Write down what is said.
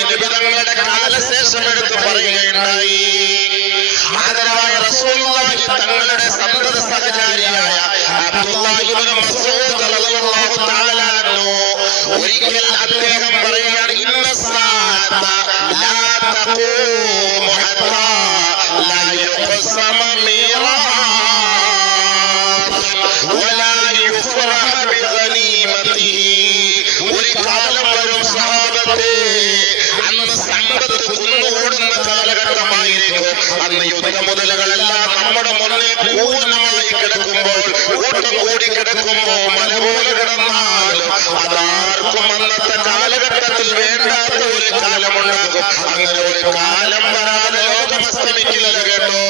നിബിതങ്ങളുടെ കാലശേഷം എടുത്ത് പറയുകയുണ്ടായി. ആദരവായ റസൂലുള്ളാഹി തങ്ങളുടെ സന്തത സഹചാരിയായ അബ്ദുല്ലാഹി ഇബ്നു മസ്ഊദ് റളിയല്ലാഹു തആല അൻഹു ഒരിക്കൽ അദ്ദേഹം പറയുകയാണ്, ഇന്ന സാഅത ലാ തഖൂമു ഹത്താ ലാ യുഖ്സമ മീറാസ് വലാ യുഫറഹ ബിഗനീമതിഹി. ഒരു കാലം വരും സഹാബത്തേ, അന്ന് സമ്പത്ത് കുന്നുകൂടുന്ന കാലഘട്ടമായിരിക്കും. അന്ന് യുദ്ധമുതലുകളെല്ലാം നമ്മുടെ മുന്നിൽ പൂർണ്ണമായി കിടക്കുമ്പോൾ, കൂട്ടം കൂടി കിടക്കുമ്പോൾ, മല പോലെ കിടന്നാലും അതാർക്കും അന്നത്തെ കാലഘട്ടത്തിൽ വേണ്ടാത്ത ഒരു കാലമുണ്ടാകും. അങ്ങനെ ഒരു കാലം വരാതെ ലോകം അസ്തമിക്കില്ല കേട്ടോ.